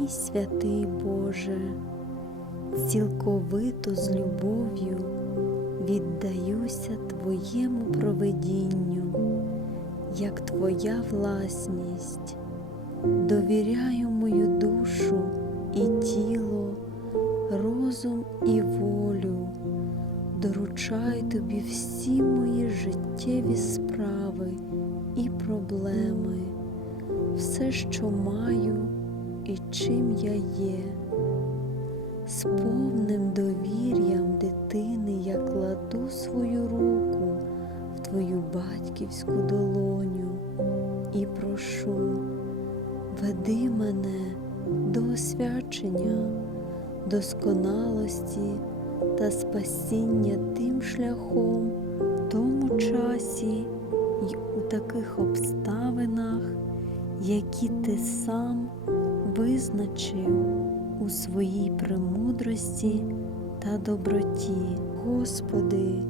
Мій святий Боже, цілковито з любов'ю віддаюся Твоєму проведінню, як Твоя власність, довіряю мою душу і тіло, розум і волю, доручаю Тобі всі мої життєві справи і проблеми, все, що маю і чим я є. З повним довір'ям дитини я кладу свою руку в твою батьківську долоню і прошу, веди мене до освячення, досконалості та спасіння тим шляхом, в тому часі й у таких обставинах, які ти сам визначив у своїй премудрості та доброті. Господи,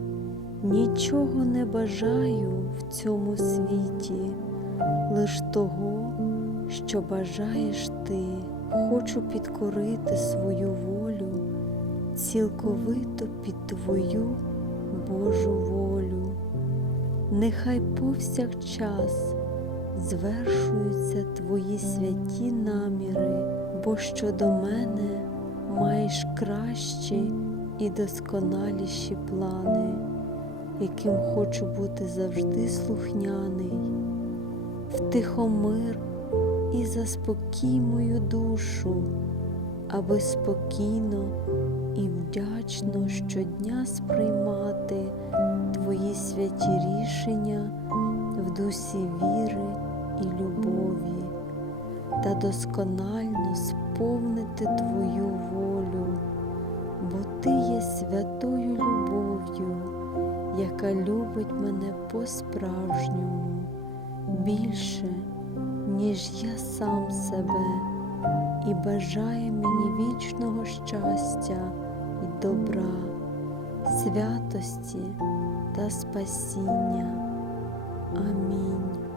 нічого не бажаю в цьому світі, лиш того, що бажаєш ти. Хочу підкорити свою волю, цілковито під Твою Божу волю. Нехай повсякчас звершуються Твої святі наміри, бо щодо мене маєш кращі і досконаліші плани, яким хочу бути завжди слухняний, втихомир і заспокій мою душу, аби спокійно і вдячно щодня сприймати Твої святі рішення в дусі віри і любові та досконально сповнити Твою волю, бо Ти є святою любов'ю, яка любить мене по-справжньому більше, ніж я сам себе, і бажає мені вічного щастя і добра, святості та спасіння. Амінь.